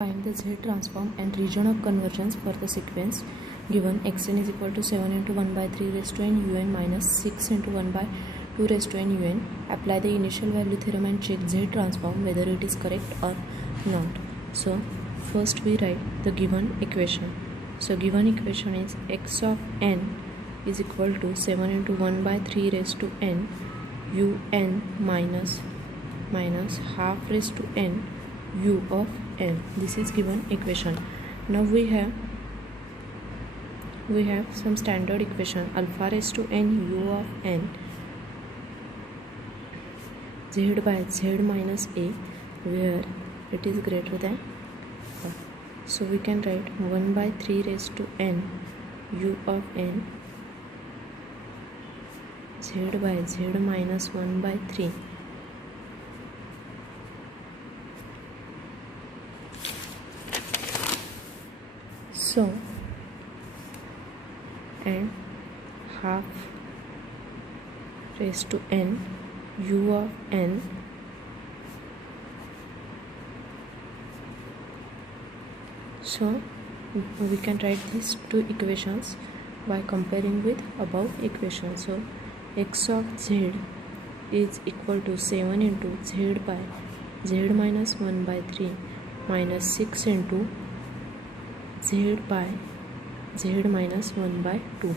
Find the Z transform and region of convergence for the sequence given xn is equal to 7 into 1 by 3 raised to n un minus 6 into 1 by 2 raised to n un. Apply the initial value theorem and check Z transform whether it is correct or not. So first we write the given equation. So given equation is x of n is equal to 7 into 1 by 3 raised to n un minus half raised to n u of n. This is given equation. Now we have some standard equation alpha raised to n u of n z by z minus a where it is greater than 1. So we can write 1 by 3 raised to n u of n z by z minus 1 by 3 so and half raised to n u of n so we can write these two equations by comparing with above equation. So x of z is equal to 7 into z by z minus 1 by 3 minus 6 into z by z minus 1 by 2.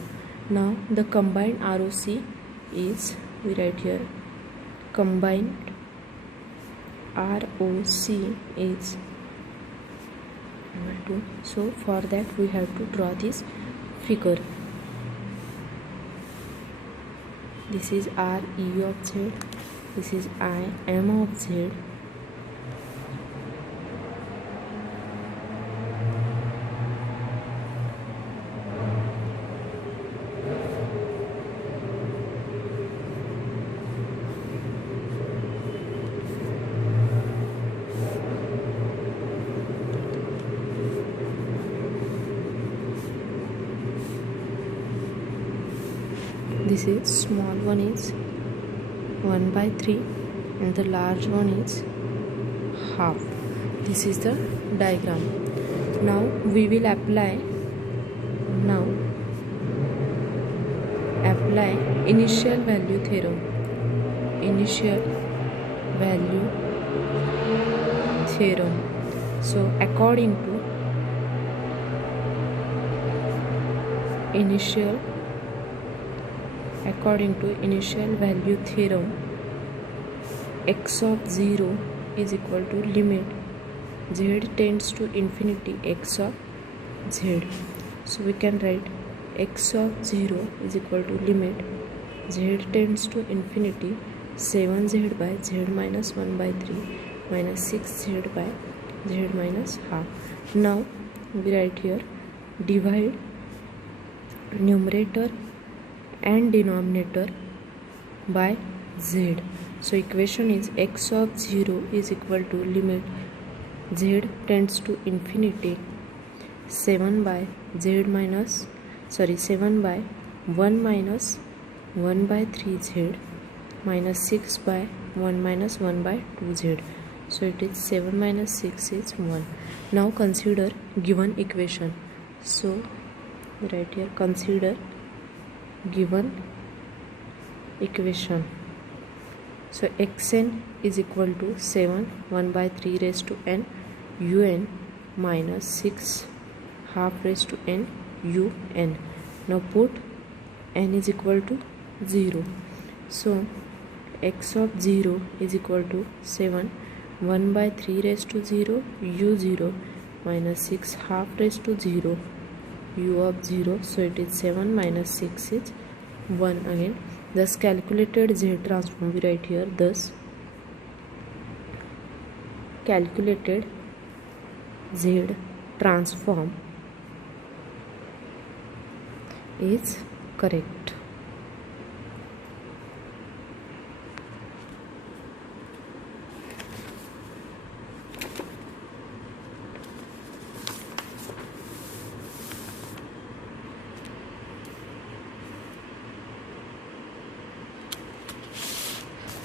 Now the combined ROC is, we write here, combined ROC is 2. So for that we have to draw this figure. This is R E of z, this is I M of z. This is small one is 1 by 3 and the large one is half. This is the diagram. Now we will apply initial value theorem. So according to initial value theorem, x of 0 is equal to limit z tends to infinity x of z. So we can write x of 0 is equal to limit z tends to infinity 7z by z minus 1 by 3 minus 6z by z minus half. Now we write here divide numerator and denominator by z. So equation is x of 0 is equal to limit z tends to infinity 7 by 1 minus 1 by 3z minus 6 by 1 minus 1 by 2z. So it is 7 minus 6 is 1. Now consider given equation. So right here consider given equation. So xn is equal to 7 1 by 3 raised to n un minus 6 half raised to n un. Now put n is equal to 0. So x of 0 is equal to 7 1 by 3 raised to 0 u0 minus 6 half raised to 0 u of 0. So it is 7 minus 6 is 1 again. Thus calculated z transform, we write here, thus calculated z transform is correct.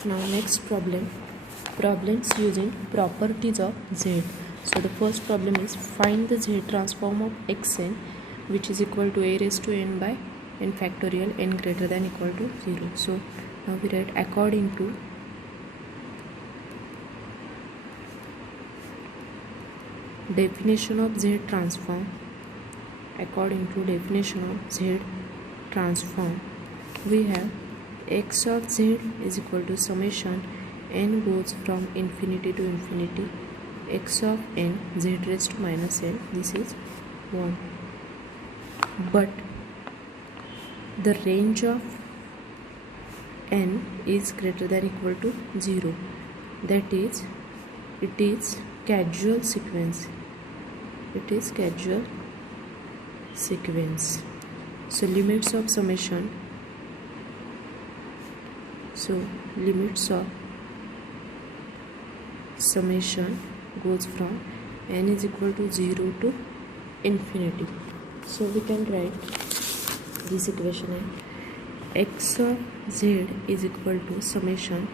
Now next problems using properties of z. So the first problem is find the z transform of xn which is equal to a raised to n by n factorial n greater than equal to 0. So now we write according to definition of z transform, according to definition of z transform, we have x of z is equal to summation n goes from infinity to infinity x of n z raised to minus n, this is 1. But the range of n is greater than equal to 0, that is it is casual sequence, it is casual sequence. So limits of summation, so limits of summation goes from n is equal to 0 to infinity. So we can write this equation as x of z is equal to summation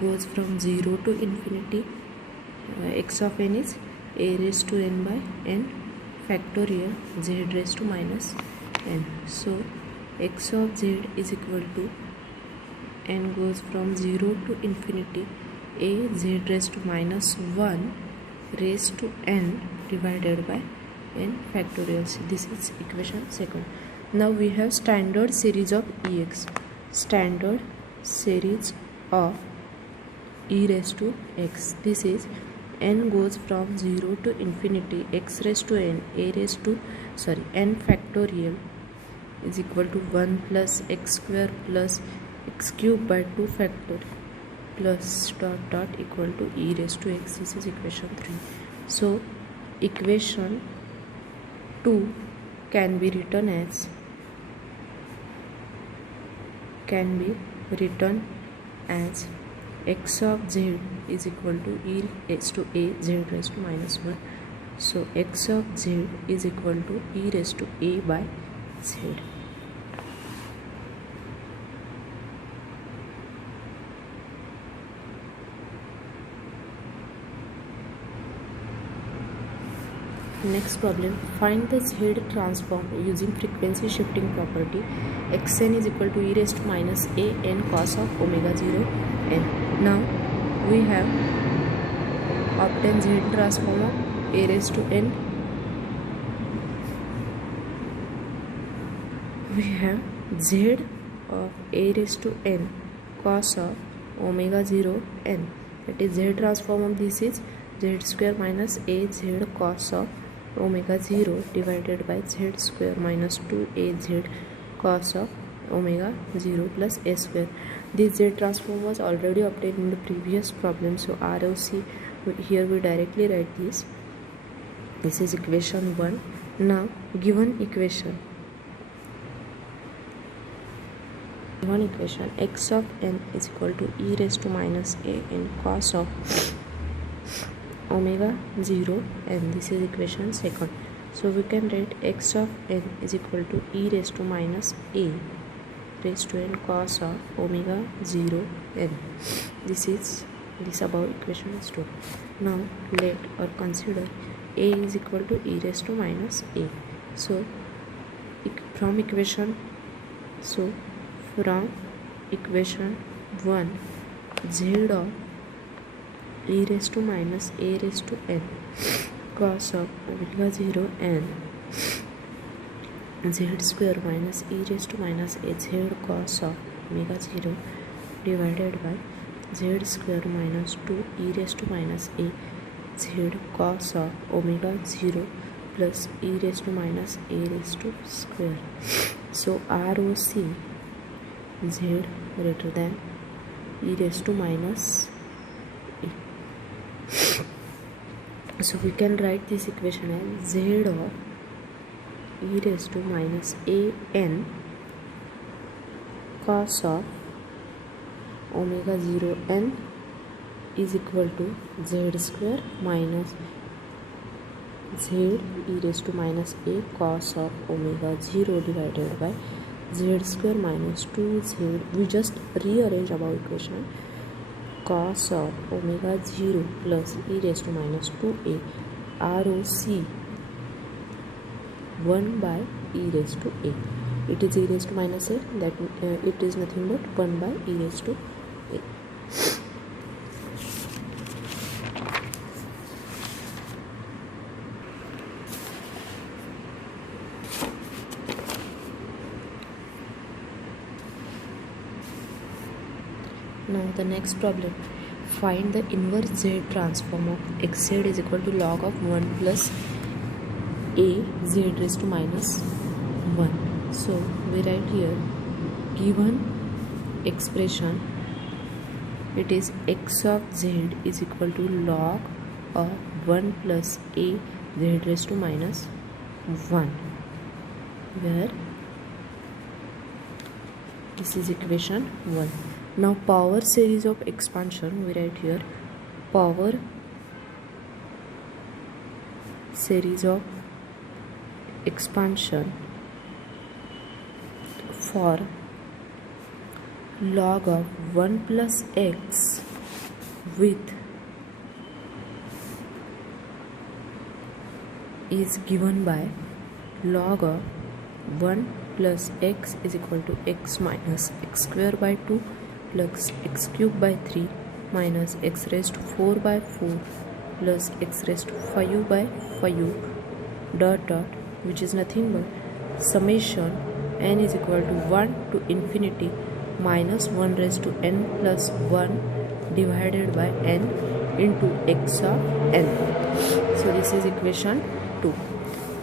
goes from 0 to infinity, x of n is a raised to n by n factorial z raised to minus n. So x of z is equal to n goes from 0 to infinity a z raised to minus 1 raised to n divided by n factorial. So this is equation second. Now we have standard series of ex, standard series of e raised to x. This is n goes from 0 to infinity x raised to n n factorial is equal to 1 plus x square plus x cube by 2 factor plus dot dot equal to e raised to x. This is equation 3. So equation 2 can be written as x of z is equal to e raised to a z raised to minus 1. So x of z is equal to e raised to a by z. Next problem, find the z transform using frequency shifting property. Xn is equal to e raised to minus a n cos of omega 0 n. Now we have obtained z transform of a raised to n. We have z of a raised to n cos of omega 0 n. That is z transform of this is z square minus a z cos of omega 0 divided by z square minus 2az cos of omega 0 plus a square. This z transform was already obtained in the previous problem, so ROC here we directly write this. This is equation 1. Now given equation x of n is equal to e raised to minus a n cos of omega 0 and this is equation second. So we can write x of n is equal to e raised to minus a raised to n cos of omega 0 n. This above equation is 2. Now let or consider a is equal to e raised to minus a. So from equation 1 z of e raised to minus a raised to n cos of omega 0 n z square minus e raised to minus a z cos of omega 0 divided by z square minus 2 e raised to minus a z cos of omega 0 plus e raised to minus a raised to square. So ROC z greater than e raised to minus a. So we can write this equation as z of e raised to minus a n cos of omega 0 n is equal to z square minus z e raised to minus a cos of omega 0 divided by z square minus 2z. We just rearrange our equation. Cos of omega 0 plus e raised to minus 2a ROC 1 by e raised to a. It is e raised to minus a, that it is nothing but 1 by e raised to a. Now the next problem, find the inverse z transform of xz is equal to log of 1 plus a z raised to minus 1. So we write here, given expression, it is x of z is equal to log of 1 plus a z raised to minus 1, where this is equation 1. Now power series of expansion, we write here, power series of expansion for log of 1 plus x with is given by log of 1 plus x is equal to x minus x square by 2 plus x cube by 3 minus x raised to 4 by 4 plus x raised to 5 by 5 dot dot, which is nothing but summation n is equal to 1 to infinity minus 1 raised to n plus 1 divided by n into x of n. So this is equation 2.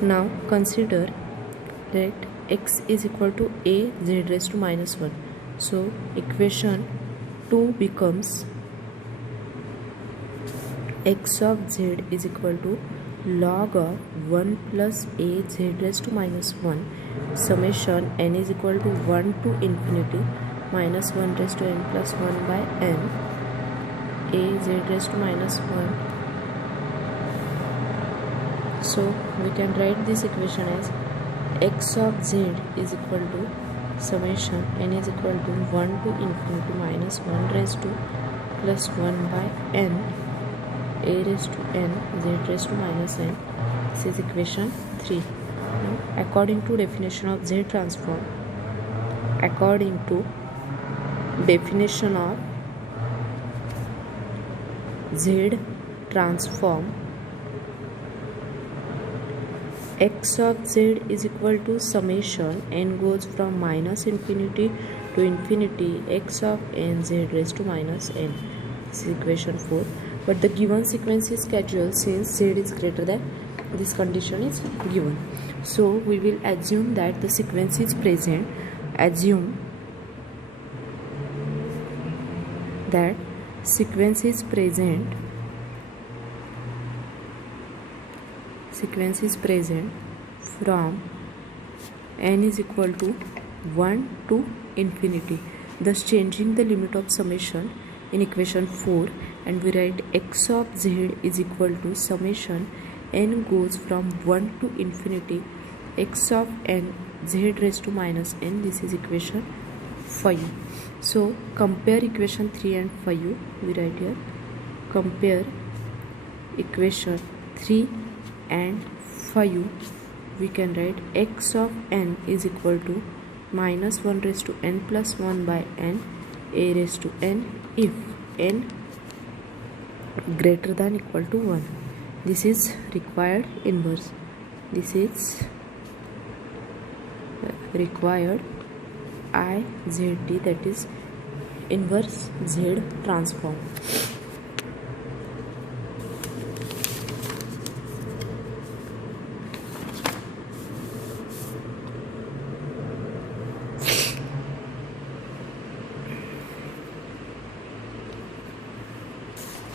Now consider that x is equal to a z raised to minus 1. So equation 2 becomes x of z is equal to log of 1 plus a z raised to minus 1 summation n is equal to 1 to infinity minus 1 raised to n plus 1 by n a z raised to minus 1. So we can write this equation as x of z is equal to summation n is equal to 1 to infinity minus 1 raised to plus 1 by n a raised to n z raised to minus n. This is equation 3. Now, according to definition of z transform, according to definition of z transform, x of z is equal to summation n goes from minus infinity to infinity x of n z raised to minus n. This is equation 4. But the given sequence is casual since z is greater than this condition is given. So we will assume that the sequence is present. Assume that sequence is present. Sequence is present from n is equal to 1 to infinity, thus changing the limit of summation in equation 4, and we write x of z is equal to summation n goes from 1 to infinity x of n z raised to minus n. This is equation 5. So compare equation 3 and 5. We write here, compare equation 3 and 5. We can write x of n is equal to minus 1 raised to n plus 1 by n a raised to n if n greater than equal to 1. This is required inverse. This is required IZT, that is inverse Z transform.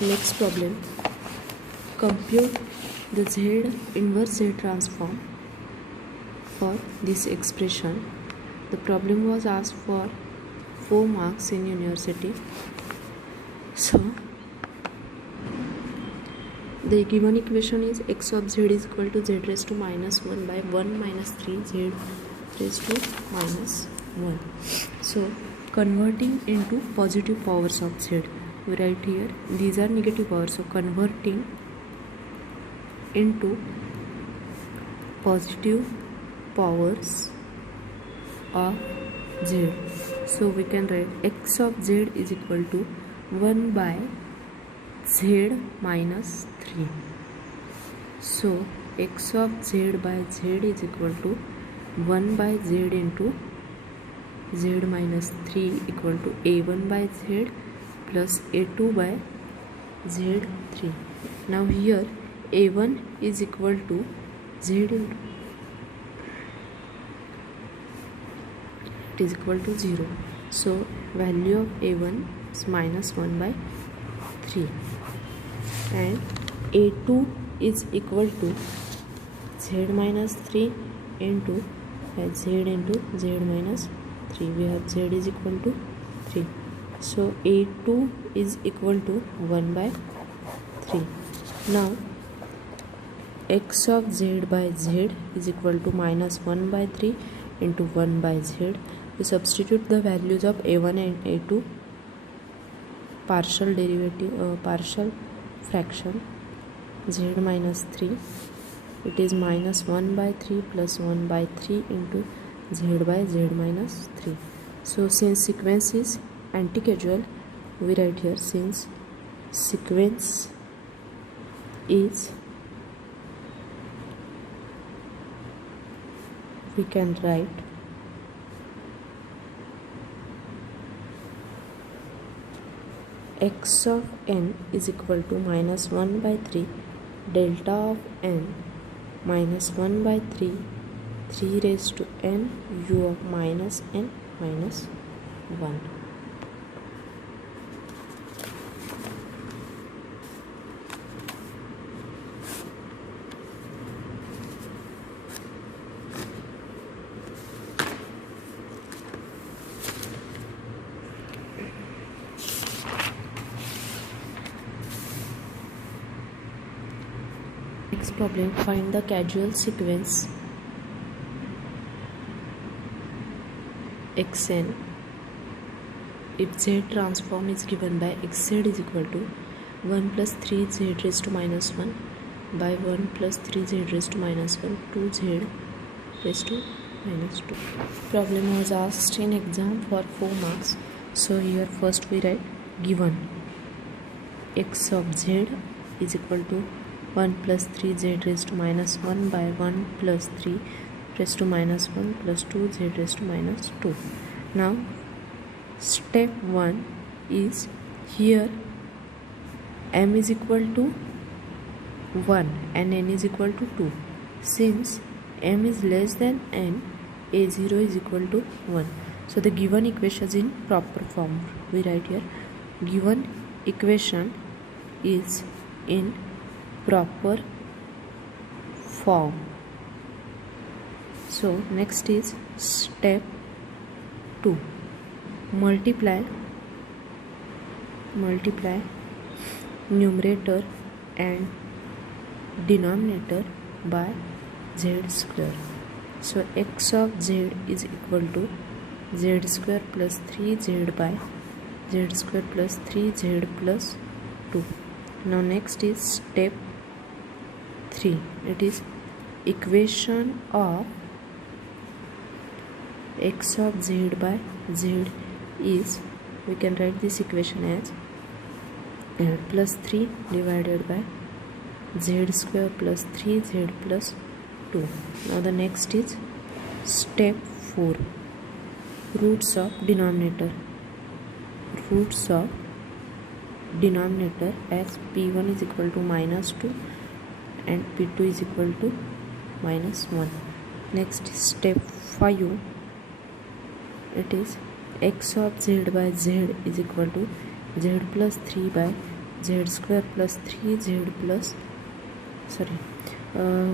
Next problem, compute the Z inverse Z transform for this expression. The problem was asked for 4 marks in university. So the given equation is x of z is equal to z raised to minus 1 by 1 minus 3 z raised to minus 1. So converting into positive powers of z, we write here these are negative powers, so converting into positive powers of z. So we can write x of z is equal to 1 by z minus 3. So x of z by z is equal to 1 by z into z minus 3 equal to a1 by z plus a2 by z3. Now here a1 is equal to z into it is equal to 0. So value of a1 is minus 1 by 3 and a2 is equal to z minus 3 into z into z minus 3. We have z is equal to 3. So a2 is equal to 1 by 3. Now x of z by z is equal to minus 1 by 3 into 1 by z. We substitute the values of a1 and a2, partial derivative, partial fraction z minus 3. It is minus 1 by 3 plus 1 by 3 into z by z minus 3. So since sequence is anti-causal, we write here since sequence is, we can write x of n is equal to minus 1 by 3 delta of n minus 1 by 3 3 raised to n u of minus n minus 1. Next problem, find the causal sequence xn if z transform is given by xz is equal to 1 plus 3z raised to minus 1 by 1 plus 3z raised to minus 1 2z raised to minus 2. Problem was asked in exam for 4 marks. So here first we write given x of z is equal to 1 plus 3z raised to minus 1 by 1 plus 3 raised to minus 1 plus 2z raised to minus 2. Now step 1 is here m is equal to 1 and n is equal to 2. Since m is less than n, a0 is equal to 1. So the given equation is in proper form. We write here given equation is in proper form. So next is step 2. Multiply numerator and denominator by z square. So x of z is equal to z square plus 3z by z square plus 3z plus 2. Now next is step 3. It is equation of x of z by z is, we can write this equation as plus 3 divided by z square plus 3z plus 2. Now the next is step 4. Roots of denominator. Roots of denominator as p1 is equal to minus 2 and p2 is equal to minus 1. Next step 5. It is x of z by z is equal to z plus 3 by z square plus 3z plus,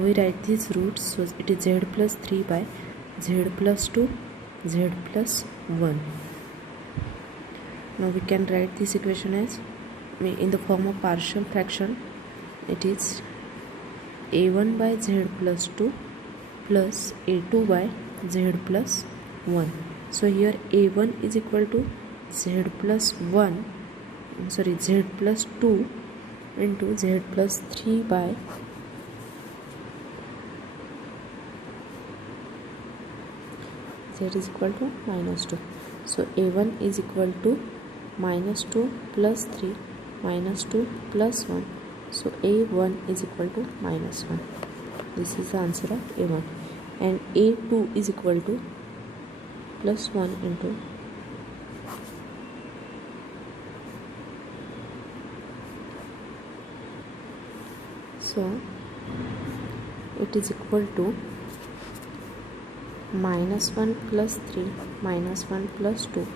we write these roots. So it is z plus 3 by z plus 2 z plus 1. Now we can write this equation as in the form of partial fraction. It is a1 by z plus 2 plus a2 by z plus 1. So here a1 is equal to z plus 2 into z plus 3 by z is equal to minus 2. So a1 is equal to minus 2 plus 3 minus 2 plus 1. So a1 is equal to minus 1. This is the answer of a1. And a2 is equal to plus 1 into so it is equal to minus 1 plus 3 minus 1 plus 2.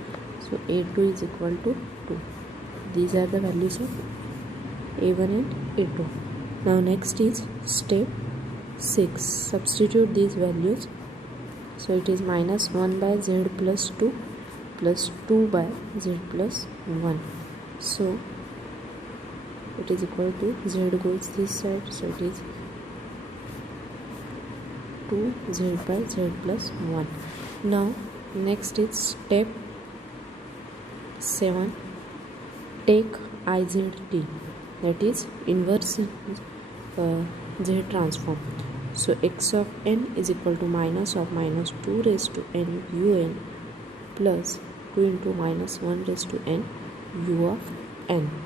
So a2 is equal to 2. These are the values of a1 and a2. Now next is step 6. Substitute these values. So it is minus 1 by z plus 2 plus 2 by z plus 1. So it is equal to z goes this side, so it is 2z by z plus 1. Now next is step 7. Take izt, that is inverse z transform. So x of n is equal to minus of minus 2 raised to n un plus 2 into minus 1 raised to n u of n.